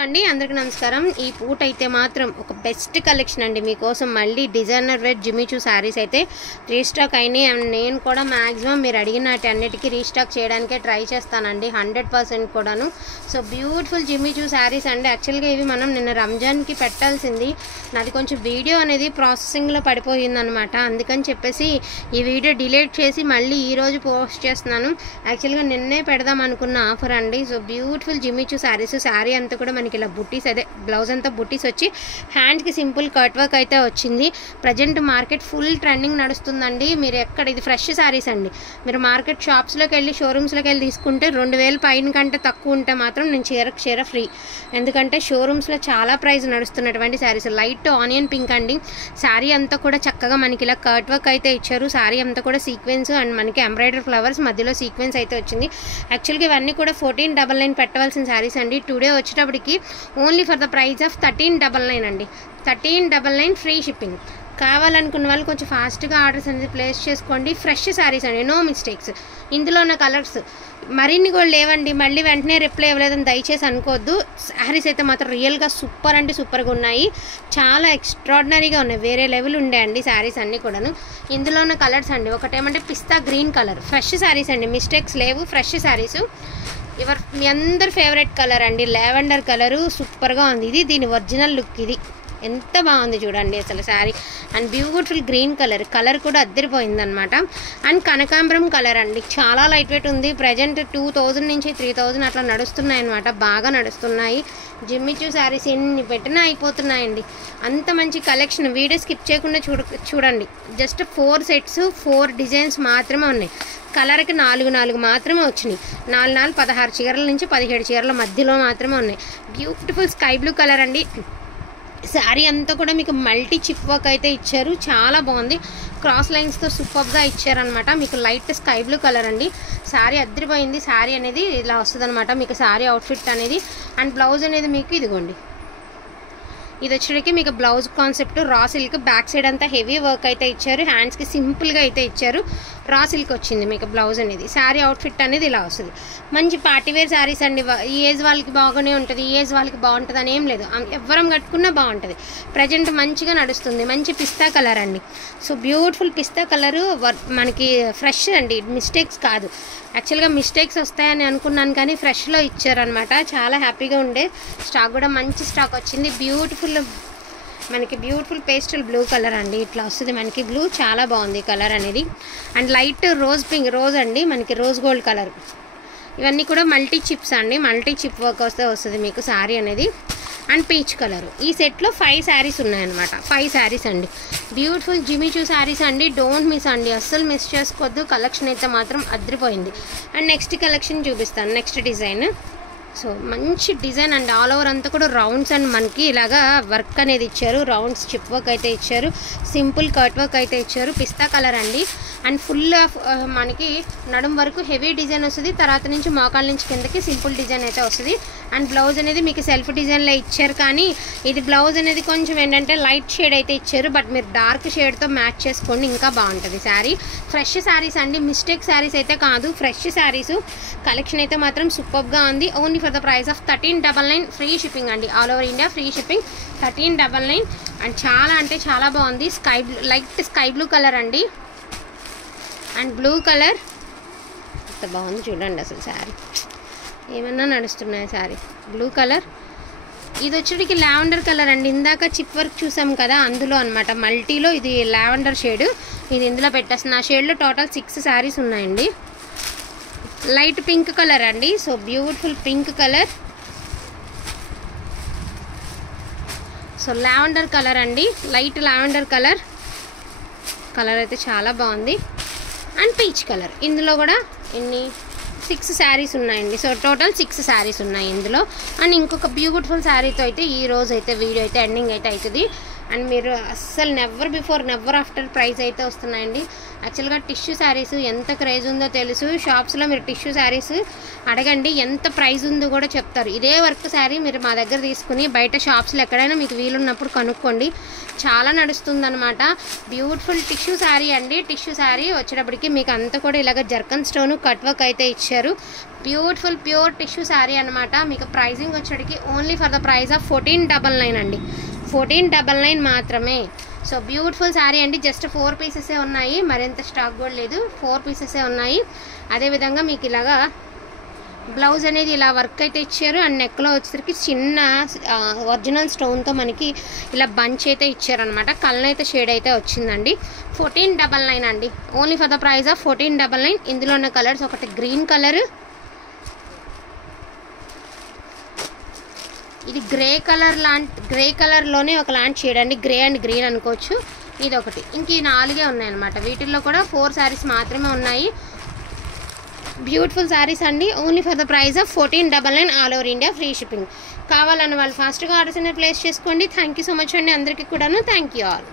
అండి అందరికీ నమస్కారం। ఈ పూట అయితే మాత్రం ఒక బెస్ట్ కలెక్షన్ అండి మీకోసం మళ్ళీ డిజైనర్ వేర్ జిమ్మి చూ సారీస్ అయితే రీస్టాక్ అయినాయి। అండ్ నేను కూడా మాక్సిమం మీరు అడిగిన అన్నిటికీ రీస్టాక్ చేయడానికే ట్రై చేస్తానండి 100% కూడాను। సో బ్యూటిఫుల్ జిమ్మి చూ సారీస్ అండి। యాక్చువల్గా ఇవి మనం నిన్న రంజాన్కి పెట్టాల్సింది, నాది కొంచెం వీడియో అనేది ప్రాసెసింగ్లో పడిపోయిందనమాట, అందుకని చెప్పేసి ఈ వీడియో డిలీట్ చేసి మళ్ళీ ఈరోజు పోస్ట్ చేస్తున్నాను। యాక్చువల్గా నిన్నే పెడదాం అనుకున్న ఆఫర్ అండి। సో బ్యూటిఫుల్ జిమ్మి చూ సారీస్, శారీ అంతా కూడా మనకి ఇలా బుట్టీస్ అదే బ్లౌజ్ అంతా బుట్టీస్ వచ్చి హ్యాండ్కి సింపుల్ కట్ వర్క్ అయితే వచ్చింది। ప్రజెంట్ మార్కెట్ ఫుల్ ట్రెండింగ్ నడుస్తుందండి। మీరు ఎక్కడ ఇది ఫ్రెష్ శారీస్ అండి, మీరు మార్కెట్ షాప్స్లోకి వెళ్ళి షోరూమ్స్లోకి వెళ్ళి తీసుకుంటే 2000 పైన కంటే తక్కువ ఉంటే మాత్రం నేను చీర ఫ్రీ, ఎందుకంటే షోరూమ్స్లో చాలా ప్రైస్ నడుస్తున్నటువంటి శారీస్। లైట్ ఆనియన్ పింక్ అండి, శారీ అంతా కూడా చక్కగా మనకి ఇలా కట్ వర్క్ అయితే ఇచ్చారు। శారీ అంతా కూడా సీక్వెన్స్ అండ్ మనకి ఎంబ్రాయిడరీ ఫ్లవర్స్ మధ్యలో సీక్వెన్స్ అయితే వచ్చింది। యాక్చువల్గా ఇవన్నీ కూడా 1499 పెట్టవలసిన శారీస్ అండి, టుడే వచ్చేటప్పటికి only for the price of 1399 అండి। 1399 ఫ్రీ షిప్పింగ్। కావాలనుకున్న వాళ్ళు కొంచెం ఫాస్ట్గా ఆర్డర్స్ అనేది ప్లేస్ చేసుకోండి। ఫ్రెష్ శారీస్ అండి, నో మిస్టేక్స్। ఇందులో ఉన్న కలర్స్ మరిన్ని కూడా లేవండి, మళ్ళీ వెంటనే రిప్లై ఇవ్వలేదని దయచేసి అనుకోవద్దు। శారీస్ అయితే మాత్రం రియల్గా సూపర్ అంటే సూపర్గా ఉన్నాయి, చాలా ఎక్స్ట్రాడినరీగా ఉన్నాయి, వేరే లెవెల్ ఉండే అండి శారీస్ అన్నీ కూడాను। ఇందులో ఉన్న కలర్స్ అండి, ఒకటేమంటే పిస్తా గ్రీన్ కలర్, ఫ్రెష్ శారీస్ అండి, మిస్టేక్స్ లేవు, ఫ్రెష్ శారీస్। మీ అందరి ఫేవరెట్ కలర్ అండి లావెండర్ కలరు, సూపర్గా ఉంది, ఇది దీని ఒరిజినల్ లుక్, ఇది ఎంత బాగుంది చూడండి అసలు sari. And beautiful green colour కూడా అద్దరిపోయిందనమాట। అండ్ కనకాంబరం కలర్ అండి, చాలా లైట్ వెయిట్ ఉంది, ప్రజెంట్ 2000 నుంచి 3000 అట్లా నడుస్తున్నాయి అనమాట, బాగా నడుస్తున్నాయి। జిమ్మి చూ శారీస్ ఎన్ని పెట్టినా అయిపోతున్నాయండి, అంత మంచి కలెక్షన్। వీడియో స్కిప్ చేయకుండా చూడండి, జస్ట్ 4 సెట్స్ 4 డిజైన్స్ మాత్రమే ఉన్నాయి, కలర్కి 4 మాత్రమే వచ్చినాయి, 4 16 చీరల నుంచి 17 చీరల మధ్యలో మాత్రమే ఉన్నాయి। బ్యూటిఫుల్ స్కై బ్లూ కలర్ అండి, శారీ అంతా కూడా మీకు మల్టీ చిప్ వర్క్ అయితే ఇచ్చారు, చాలా బాగుంది, క్రాస్ లైన్స్తో సూపర్గా ఇచ్చారనమాట। మీకు లైట్ స్కై బ్లూ కలర్ అండి, శారీ అద్దరిపోయింది, శారీ అనేది ఇలా వస్తుంది అనమాట మీకు శారీ అవుట్ఫిట్ అనేది। అండ్ బ్లౌజ్ అనేది మీకు ఇదిగోండి, ఇది వచ్చేటికి మీకు blouse concept raw silk, back side అంతా హెవీ వర్క్ అయితే ఇచ్చారు, హ్యాండ్స్కి సింపుల్గా అయితే ఇచ్చారు, రా సిల్క్ వచ్చింది మీకు బ్లౌజ్ అనేది। శారీ అవుట్ఫిట్ అనేది ఇలా వస్తుంది, మంచి పార్టీవేర్ శారీస్ అండి, ఈ ఏజ్ వాళ్ళకి బాగానే ఉంటుంది, ఈ ఏజ్ వాళ్ళకి బాగుంటుంది అని ఏం లేదు, ఎవ్వరం కట్టుకున్నా బాగుంటుంది, ప్రజెంట్ మంచిగా నడుస్తుంది। మంచి పిస్తా కలర్ అండి, సో బ్యూటిఫుల్ పిస్తా కలరు మనకి ఫ్రెష్ అండి, మిస్టేక్స్ కాదు, యాక్చువల్గా మిస్టేక్స్ వస్తాయని అనుకున్నాను కానీ ఫ్రెష్లో ఇచ్చారనమాట, చాలా హ్యాపీగా ఉండే, స్టాక్ కూడా మంచి స్టాక్ వచ్చింది। బ్యూటిఫుల్ పేస్టల్ బ్లూ కలర్ అండి, ఇట్లా వస్తుంది మనకి బ్లూ, చాలా బాగుంది కలర్ అనేది। అండ్ లైట్ రోజ్ అండి, మనకి రోజ్ గోల్డ్ కలర్, ఇవన్నీ కూడా మల్టీ చిప్స్ అండి, మల్టీ చిప్ వర్క్ వస్తుంది మీకు శారీ అనేది। అండ్ పీచ్ కలర్, ఈ సెట్లో 5 శారీస్ ఉన్నాయన్నమాట, 5 శారీస్ అండి, బ్యూటిఫుల్ జిమ్మి చూ శారీస్ అండి, డోంట్ మిస్ అండి, అస్సలు మిస్ చేసుకోవద్దు, కలెక్షన్ అయితే మాత్రం అద్దరిపోయింది। అండ్ నెక్స్ట్ కలెక్షన్ చూపిస్తాను, నెక్స్ట్ డిజైన్, సో మంచి డిజైన్ అండి, ఆల్ ఓవర్ అంతా కూడా రౌండ్స్ అండ్ మనకి ఇలాగా వర్క్ అనేది ఇచ్చారు, రౌండ్స్ చిప్ వర్క్ అయితే ఇచ్చారు, సింపుల్ కట్ వర్క్ అయితే ఇచ్చారు, పిస్తా కలర్ అండి। అండ్ ఫుల్ మనకి నడుం వరకు హెవీ డిజైన్ వస్తుంది, తర్వాత నుంచి మోకాల నుంచి కిందకి సింపుల్ డిజైన్ అయితే వస్తుంది। అండ్ బ్లౌజ్ అనేది మీకు సెల్ఫ్ డిజైన్లో ఇచ్చారు, కానీ ఇది బ్లౌజ్ అనేది కొంచెం ఏంటంటే లైట్ షేడ్ అయితే ఇచ్చారు, బట్ మీరు డార్క్ షేడ్తో మ్యాచ్ చేసుకోండి, ఇంకా బాగుంటుంది శారీ। ఫ్రెష్ శారీస్ అండి, మిస్టేక్ శారీస్ అయితే కాదు, ఫ్రెష్ శారీస్, కలెక్షన్ అయితే మాత్రం సూపర్గా ఉంది, only for the price of 1399 free shipping అండి, all over India free shipping 1399। And చాలా అంటే చాలా బాగుంది, లైట్ స్కై బ్లూ కలర్ అండి, అండ్ బ్లూ కలర్ ఎంత బాగుంది చూడండి అసలు, శారీ ఏమన్నా నడుస్తున్నాయి శారీ, బ్లూ కలర్, ఇది వచ్చేటికి లావెండర్ కలర్ అండి, ఇందాక చిప్ వర్క్ చూసాం కదా అందులో అనమాట, మల్టీలో ఇది లావెండర్ షేడ్, ఇది ఇందులో పెట్టేస్తుంది, ఆ షేడ్లో టోటల్ 6 శారీస్ ఉన్నాయండి। లైట్ పింక్ కలర్ అండి, so beautiful pink colour, so lavender colour అండి, లైట్ లావెండర్ కలర్ అయితే చాలా బాగుంది। అండ్ పీచ్ కలర్, ఇందులో కూడా 6 శారీస్ ఉన్నాయండి, సో టోటల్ 6 శారీస్ ఉన్నాయి ఇందులో। అండ్ ఇంకొక బ్యూటిఫుల్ శారీతో అయితే ఈ రోజు అయితే వీడియో అయితే ఎండింగ్ అయితే అవుతుంది। అండ్ మీరు అస్సలు నెవర్ ఆఫ్టర్ ప్రైస్ అయితే వస్తున్నాయండి. యాక్చువల్గా టిష్యూ శారీస్ ఎంత క్రేజ్ ఉందో తెలుసు. షాప్స్లో మీరు టిష్యూ శారీస్ అడగండి, ఎంత ప్రైస్ ఉందో కూడా చెప్తారు. ఇదే వర్క్ శారీ మీరు మా దగ్గర తీసుకుని బయట షాప్స్లో ఎక్కడైనా మీకు వీలున్నప్పుడు కనుక్కోండి, చాలా నడుస్తుందన్నమాట. బ్యూటిఫుల్ టిష్యూ శారీ అండి. టిష్యూ శారీ వచ్చేటప్పటికి మీకు అంతా కూడా ఇలాగ జర్కన్ స్టోన్ కట్ వర్క్ అయితే ఇచ్చారు. బ్యూటిఫుల్ ప్యూర్ టిష్యూ శారీ అనమాట. మీకు ప్రైజింగ్ వచ్చేటికి only for the price of 1499 అండి. 1499 మాత్రమే. సో బ్యూటిఫుల్ శారీ అండి. జస్ట్ 4 పీసెసే ఉన్నాయి, మరింత స్టాక్ కూడా లేదు. 4 పీసెసే ఉన్నాయి. అదేవిధంగా మీకు ఇలాగా బ్లౌజ్ అనేది ఇలా వర్క్ అయితే ఇచ్చారు. అండ్ నెక్లో వచ్చేసరికి చిన్న ఒరిజినల్ స్టోన్తో మనకి ఇలా బంచ్ అయితే ఇచ్చారనమాట. కలర్ అయితే షేడ్ అయితే వచ్చిందండి. 1499 అండి. Only for the price of 1499. ఇందులో ఉన్న కలర్స్ ఒకటి గ్రీన్ కలర్, ఇది గ్రే కలర్లోనే ఒక లాంటి షేడ్ అండి. గ్రే అండ్ గ్రీన్ అనుకోవచ్చు. ఇది ఒకటి, ఇంక ఈ 4 ఉన్నాయన్నమాట. వీటిల్లో కూడా 4 శారీస్ మాత్రమే ఉన్నాయి. బ్యూటిఫుల్ శారీస్ అండి. Only for the price of 1499 all over India free shipping. కావాలన్న వాళ్ళు ఫాస్ట్గా ఆర్డర్స్ అనేది ప్లేస్ చేసుకోండి. థ్యాంక్ యూ సో మచ్ అండి అందరికీ కూడాను. Thank you all.